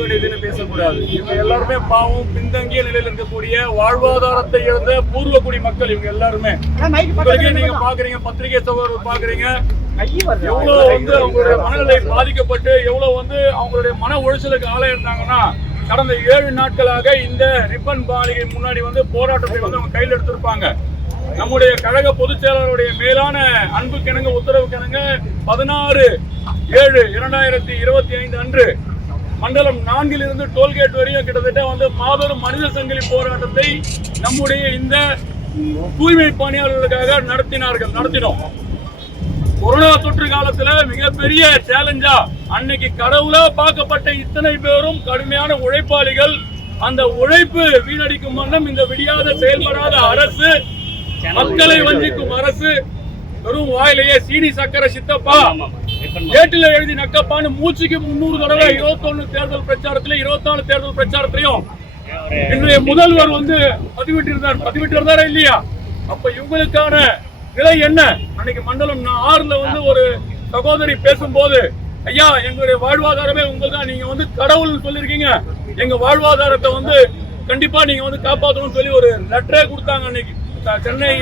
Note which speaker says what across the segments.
Speaker 1: சமூக நீதினு பேசக்கூடாது. இவங்க எல்லாருமே பாவம் பின்தங்கிய நிலையில் இருக்கக்கூடிய வாழ்வாதாரத்தை இழந்த பூர்வக்குடி மக்கள் இவங்க எல்லாருமே. நீங்க பாக்குறீங்க பத்திரிகை சகோதரர் பாக்குறீங்க. எவ்வளவு வந்து அவங்களுடைய மனநிலை பாதிக்கப்பட்டு எவ்வளவு வந்து அவங்களுடைய மன உளைச்சலுக்கு ஆளாயிருந்தாங்கன்னா கடந்த ஏழு நாட்களாக இந்த ரிப்பன் மாளிகை முன்னாடி வந்து போராட்டத்தை வந்து அவங்க கையில் எடுத்திருப்பாங்க. நம்முடைய கழக பொதுச் செயலாளருடைய மேலான அன்பு கிணங்க உத்தரவு கிணங்க பதினாறு ஏழு இரண்டாயிரத்தி இருபத்தி ஐந்து அன்று மண்டலம் நான்கில் இருந்து டோல்கேட் வரையும் கிட்டத்தட்ட வந்து மாபெரும் மனித சங்கிலி போராட்டத்தை நம்முடைய இந்த தூய்மை பணியாளர்களுக்காக நடத்தினார்கள் நடத்தினோம். கொரோனா தொற்று காலத்துல மிகப்பெரிய சேலஞ்சா அன்னைக்கு கடவுளா பார்க்கப்பட்ட இத்தனை பேரும் கடுமையான உழைப்பாளிகள். அந்த உழைப்பு வீணடிக்கும் வண்ணம் இந்த விடியாத செயல்படாத அரசு மக்களை வஞ்சிக்கும் அரசு வெறும் வாயிலேயே சீனி சக்கர சித்தப்பா ஏட்டில் எழுதி நக்கப்பான்னு மூச்சுக்கு முன்னூறு தடவை இருபத்தொன்னு தேர்தல் பிரச்சாரத்துல இருபத்தாலு தேர்தல் பிரச்சாரத்திலையும் என்னுடைய முதல்வர் வந்து பதிவிட்டிருந்தார். பதிவிட்டிருந்தாரா இல்லையா? அப்ப இவங்களுக்கான நிலை என்ன? அன்னைக்கு மண்டலம் ஆறுல வந்து ஒரு சகோதரி பேசும்போது ஐயா எங்களுடைய வாழ்வாதாரமே உங்கள் தான். நீங்க வந்து கடவுள்னு சொல்லியிருக்கீங்க. எங்க வாழ்வாதாரத்தை வந்து கண்டிப்பா நீங்க வந்து காப்பாற்றணும்னு சொல்லி ஒரு லெட்டரே கொடுத்தாங்க அன்னைக்கு. சென்னை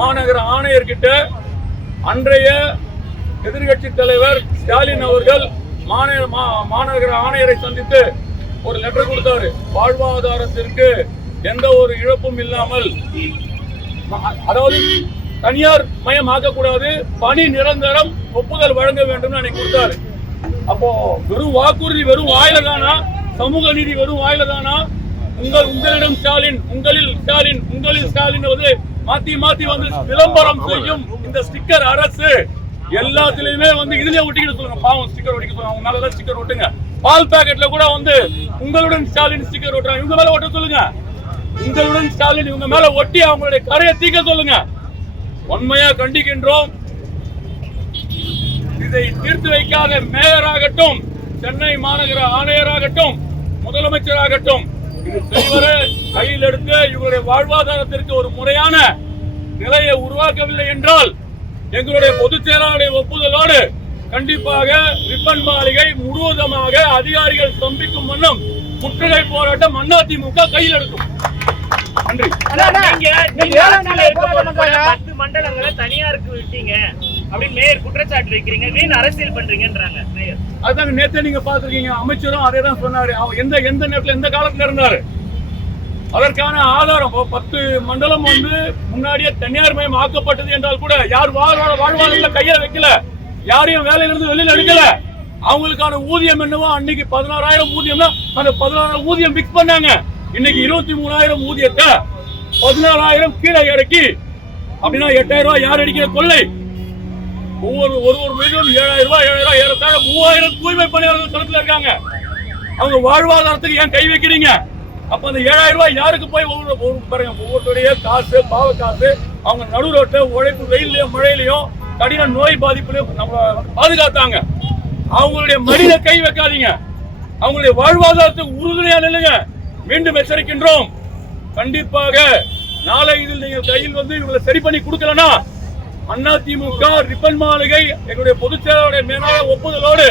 Speaker 1: மாநகர ஆணையர்கிட்ட அன்றைய எதிர்கட்சி தலைவர் ஸ்டாலின் அவர்கள் மாநகர மாநகர ஆணையரை சந்தித்து ஒரு லெட்டர் கொடுத்தாரு. வாழ்வாதாரத்திற்கு எந்த ஒரு இழப்பும் இல்லாமல் அதாவது தனியார் மயம் ஆக்கக்கூடாது பணி நிரந்தரம் ஒப்புதல் வழங்க வேண்டும் அன்னைக்கு கொடுத்தாரு. அப்போ வெறும் வாக்குறுதி வெறும் வாயில தானா? சமூக நீதி வெறும் வாயில தானா? உங்கள் உங்களிடம் ஸ்டாலின் உங்களில் ஸ்டாலின் உங்களில் ஸ்டாலின் வந்து மாத்தி மாத்தி வந்து விளம்பரம் செய்யும் இந்த ஸ்டிக்கர் அரசு. எல்லாத்துலயுமே வந்து இதுலயே ஒட்டிக்கிட்டு சொல்லுங்க. பாவம் ஸ்டிக்கர் ஒட்டிக்க சொல்லுங்க. அவங்க மேலதான் ஸ்டிக்கர் ஒட்டுங்க. பால் பேக்கெட்ல கூட வந்து உங்களுடன் ஸ்டாலின் ஸ்டிக்கர் ஒட்டுறாங்க. இவங்க மேல ஒட்ட சொல்லுங்க. உங்களுடன் ஸ்டாலின் இவங்க மேல ஒட்டி அவங்களுடைய கரையை தீக்க சொல்லுங்க. உண்மையா கண்டிக்கின்றோம். இதை தீர்த்து வைக்காத மேயராகட்டும் சென்னை மாநகர ஆணையராகட்டும் முதலமைச்சராகட்டும் இது செய்வரை கையில் எடுத்து இவருடைய வாழ்வாதாரத்திற்கு ஒரு முறையான நிலையை உருவாக்கவில்லை என்றால் எங்களுடைய பொதுச் செயலாளருடைய ஒப்புதலோடு கண்டிப்பாக ரிப்பன் மாளிகை முழுவதுமாக அதிகாரிகள் ஸ்தம்பிக்கும் வண்ணம் முற்றுகை போராட்டம் அதிமுக கையில் எடுக்கும்.
Speaker 2: பத்து மண்டலங்களை தனியாருக்கு விட்டீங்க. அப்படின்னு மேயர் குற்றச்சாட்டு வைக்கிறீங்க. வீண் அரசியல் பண்றீங்கன்றாங்க மேயர்.
Speaker 1: அதுதாங்க நேத்தே நீங்க பாத்துருக்கீங்க அமைச்சரும் அதே தான் சொன்னாரு. அவர் எந்த எந்த நேரத்துல எந்த காலத்துல இருந்தாரு? அதற்கான ஆதாரம் பத்து மண்டலம் வந்து முன்னாடியே தனியார் மயம் ஆக்கப்பட்டது என்றால் கூட யார் வாழ்வாழ வாழ்வாளர்ல கையில வைக்கல? யாரையும் வேலையிலிருந்து இருந்து எடுக்கல? அவங்களுக்கான ஊதியம் என்னவோ அன்னைக்கு பதினாறாயிரம் ஊதியம்னா அந்த பதினாறாயிரம் ஊதியம் பிக்ஸ் பண்ணாங்க. இன்னைக்கு இருபத்தி மூணாயிரம் ஊதியத்தை பதினாறாயிரம் கீழே இறக்கி அப்படின்னா எட்டாயிரம் ரூபாய் யார் அடிக்கிற கொள்ளை? ஒவ்வொரு ஒரு ஒரு மீண்டும் ஏழாயிரம் ரூபாய் ஏழாயிரம் ரூபாய் ஏறத்தாழ மூவாயிரம் தூய்மை பணியாளர்கள் களத்துல இருக்காங்க. அவங்க வாழ்வாதாரத்துக்கு ஏன் கை வைக்கிறீங்க? அப்போ அந்த ஏழாயிரம் ரூபாய் யாருக்கு போய் ஒவ்வொரு ஒவ்வொரு- பாருங்க ஒவ்வொருத்தருடைய காசு பாவ காசு அவங்க நடு ரோட்டில் உழைப்பு வெயிலையும் மழையிலையும் கடின நோய் பாதிப்புலையும் நம்ம பாதுகாத்தாங்க. அவங்களுடைய மடியில கை வைக்காதீங்க. அவங்களுடைய வாழ்வாதாரத்துக்கு உறுதுணையா நில்லுங்க. மீண்டும் எச்சரிக்கின்றோம். கண்டிப்பாக நாளை இதில் நீங்கள் கையில் வந்து இவங்களை சரி பண்ணி கொடுக்கலனா அதிமுக ரிப்பன் மாளிகை எங்களுடைய பொதுச் செயலாளருடைய மேலான ஒப்புதலோடு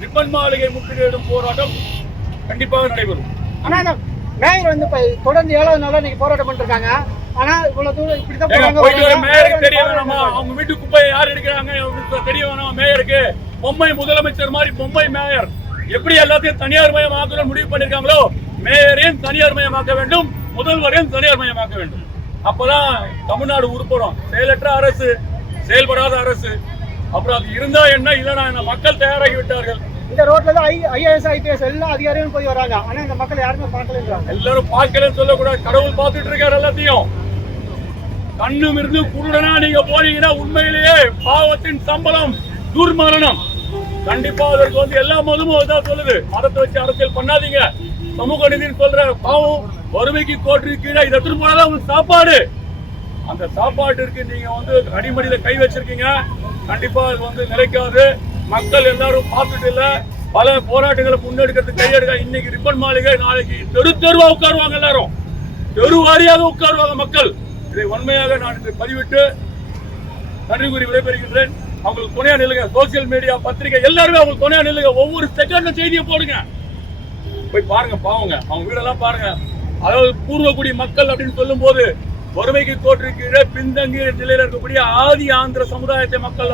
Speaker 1: ரிப்பன் மாளிகை முற்றுகையிடும் போராட்டம் கண்டிப்பாக நடைபெறும்.
Speaker 3: ஆனா மேயர் வந்து இப்ப தொடர்ந்து ஏழாவது நாளா இன்னைக்கு போராட்டம் பண்ணிருக்காங்க. ஆனா இவ்வளவு தூரம் இப்படிதான்
Speaker 1: ஏங்க,
Speaker 3: போறாங்க.
Speaker 1: மேயருக்கு தெரிய வேணாமா? அவங்க வீட்டு குப்பையை யார் எடுக்கிறாங்க? தெரிய வேணாமா மேயருக்கு? பொம்மை முதலமைச்சர் மாதிரி பொம்மை மேயர். எப்படி எல்லாத்தையும் தனியார் மயமாக்க முடிவு பண்ணிருக்காங்களோ மேயரையும் தனியார் மயமாக்க வேண்டும் முதல்வரையும் தனியார் மயமாக்க வேண்டும். அப்பதான் தமிழ்நாடு உருப்படும். செயலற்ற அரசு செயல்படாத அரசு. அப்புறம் அது இருந்தா என்ன இல்லைன்னா என்ன? மக்கள் தயாராகி விட்டார்கள்.
Speaker 3: இந்த ரோட்ல தான் ஐஏஎஸ் ஐபிஎஸ் எல்லா அதிகாரிகளும் போய் வராங்க. ஆனா இந்த மக்கள் யாருமே பார்க்கலன்றாங்க
Speaker 1: எல்லாரும் பார்க்கலன்னு சொல்லக்கூடாது. கடவுள் பார்த்துட்டு இருக்காரு எல்லாத்தையும். கண்ணும் இருந்து குருடனா நீங்க போனீங்கன்னா உண்மையிலேயே பாவத்தின் சம்பளம் துர்மரணம். கண்டிப்பா அதற்கு வந்து எல்லா மதமும் தான் சொல்லுது. மதத்தை வச்சு அரசியல் பண்ணாதீங்க. சமூக நீதினு சொல்ற பாவம் வறுமைக்கு கோட்டு கீழே இதை எடுத்துட்டு போனாதான் உங்களுக்கு சாப்பாடு. அந்த சாப்பாட்டிற்கு நீங்க வந்து அடிமடியில கை வச்சிருக்கீங்க. கண்டிப்பா அது வந்து நிலைக்காது. மக்கள் எல்லாரும் பார்த்துட்டு இல்ல. பல போராட்டங்களை முன்னெடுக்கிறதுக்கு கையெடுக்க இன்னைக்கு ரிப்பன் மாளிகை நாளைக்கு தெரு தெருவா உட்காருவாங்க எல்லாரும். தெரு வாரியாக உட்காருவாங்க மக்கள். இதை உண்மையாக நான் இதை பதிவிட்டு நன்றி கூறி விடைபெறுகின்றேன். அவங்களுக்கு துணையா நில்லுங்க. சோசியல் மீடியா பத்திரிகை எல்லாருமே அவங்களுக்கு துணையா நில்லுங்க. ஒவ்வொரு செகண்ட் செய்தியை போடுங்க. போய் பாருங்க பாவங்க. அவங்க வீடெல்லாம் பாருங்க. அதாவது பூர்வக்குடி மக்கள் அப்படின்னு சொல்லும் போது பொறுமைக்கு கோட்டு கீழே பின்தங்கிய நிலையில் இருக்கக்கூடிய ஆதி ஆந்திர சமுதாயத்தை மக்கள்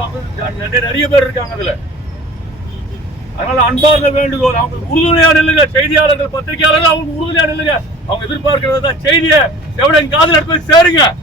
Speaker 1: நிறைய- பேர் இருக்காங்க அதுல. அதனால அன்பார்ந்த வேண்டுகோள் அவங்க உறுதுணையா நில்லுங்க. செய்தியாளர்கள் பத்திரிகையாளர்கள் அவங்க உறுதுணையா நில்லுங்க. அவங்க எதிர்பார்க்கிறது தான் செய்தியை எவ்வளவு காதல் எடுத்து போய் சேருங்க.